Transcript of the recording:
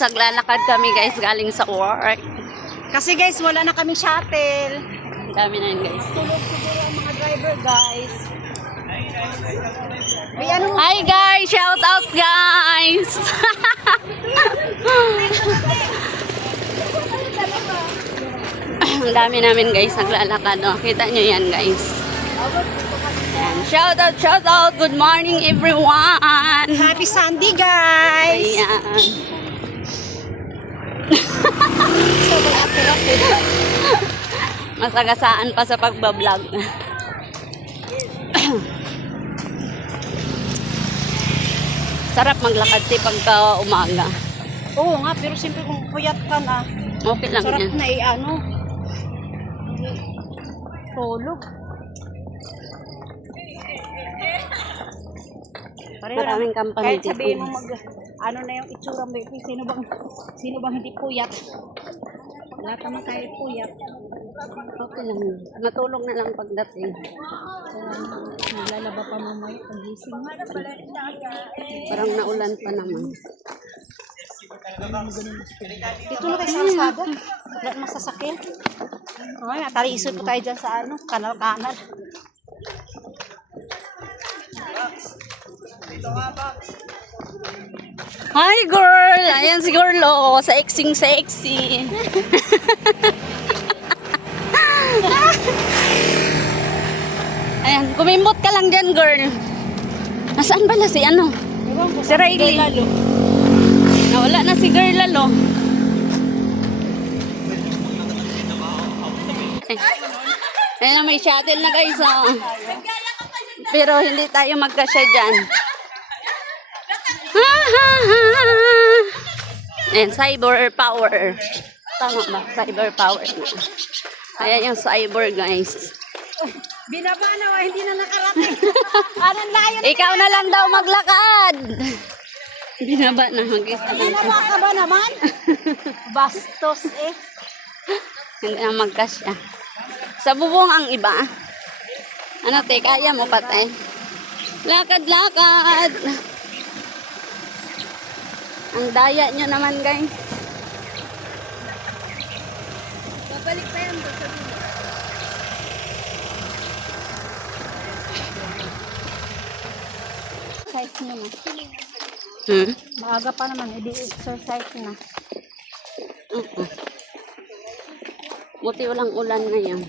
guys, naglalakad kami guys galing sa work. Kasi guys, wala na kami shuttle. Ang dami na yun guys. Tulog siguro ang mga driver guys. May ano? Hi guys! Shout out guys! Ang dami namin guys naglalakad. Oh. Kita nyo yan guys. Yan. Shout out! Good morning everyone! Happy Sunday guys! Ayan. Masagasaan pa sa pagbablog. Sarap maglakad si pagka umaga. Oo nga, pero siyempre kung puyat ka na, Okay lang sarap yan. na ano. Tulog. Maraming company kahit dito. sabihin mo ano na yung itsura mo, sino bang hindi puyat? Lahat naman tayo puyat. Okay lang. Matulog na lang pagdating. Naglalaba pa mamaya pagising. Parang naulan pa naman. Dito na kayo sa kalsada. Wala namang sasakyan. Ay, natalisod po tayo dyan sa kanal-kanal. Hi girl! Ayan si girl oh. Sexy. Ayan, kumimbot ka lang dyan girl. Nasaan pala si ano? Si Riley. Nawala na si girl lalo. Ayan na, may shuttle na guys oh. Pero hindi tayo magkasya dyan. Ayan, cyber power. Tama ba? Cyber power na. Ayan yung cyber guys. Binaba na, hindi na nakarating. Anong layo na? Ikaw na lang daw maglakad. Binaba na mag-isa. Binaba ka ba naman? Bastos eh. Hindi na magkasya. Sa bubong ang iba. Ano te, kaya mo pa te? Lakad. Ang daya nyo naman guys. Babalik pa yan doon sa dulo. Exercise nyo na. Maaga pa naman, exercise na. Buti walang ulan ngayon.